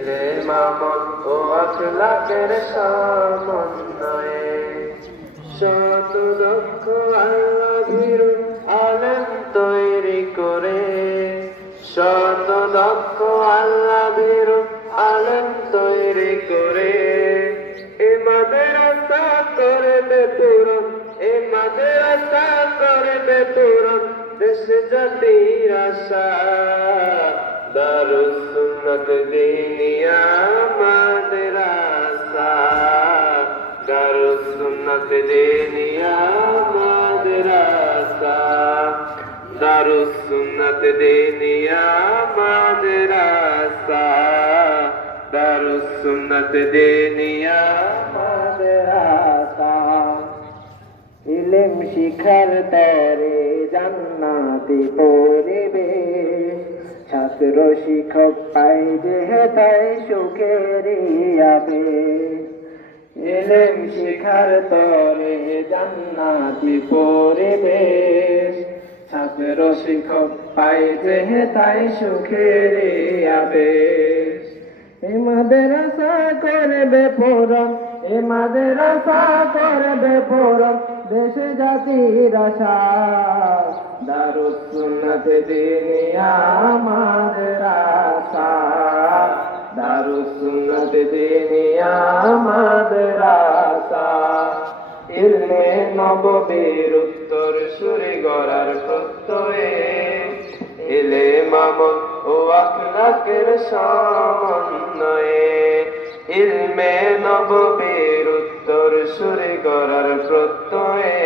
ইলম আমল ও আখলাকের সমন্বয়ে শত লক্ষ আল্লাহ ভীরু আলেম তৈরি করে, শত লক্ষ আল্লাহ ভীরু আলেম তৈরি করে এ মাদ্রাসা করবে পূরণ, এ মাদ্রাসা করবে পূরণ দেশ জাতির আশা। দারুস সুন্নাত দিনিয়া মাদ্রাসা, দারুস সুন্নাত দিনিয়া মাদ্রাসা, দারুস সুন্নাত দিনিয়া মাদ্রাসা, দারুস সুন্নাত দিনিয়া মাদ্রাসা। ইলম শিখার তরে জান্নাতি পরিবেশ, ছাত্র শিক্ষক পাই যে তাই সুখেরই আবেশ। ইলম শিখার তরে জান্নাতি পরিবেশ, ছাত্র শিক্ষক পাই যে তাই সুখেরই আবেশ। এ মাদ্রাসা করবে পূরণ, এ মাদ্রাসা করবে পূরণ দেশে জাতির আশা। দারুস সুন্নাত দিনিয়া মাদ্রাসা, দারুস সুন্নাত দিনিয়া মাদ্রাসা। ইলমে নববীর উত্তর সুরি গড়ার প্রত্যয়ে, ইলম আমল ও আখলাকের সমন্বয়ে ইলমে নববীর উত্তর সুরি গড়ার প্রত্যয়ে,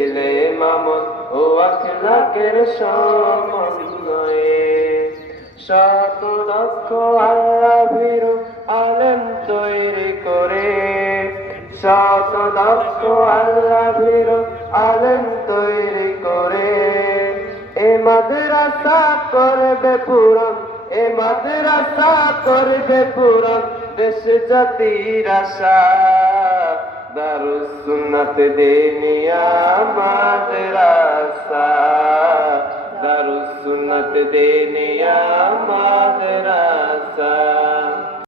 ইলম আমল ও আখলাকের সমন্বয়ে শত লক্ষ আল্লাহ ভীরু আলেম তৈরি করে, শত লক্ষ আল্লাহ ভীরু আলেম তৈরি করে এ মাদ্রাসা করবে পূরণ, এ মাদ্রাসা করবে পূরণ দেশ জাতির আশা। দারুস সুন্নাত দিনিয়া মাদ্রাসা, দারুস সুন্নাত দিনিয়া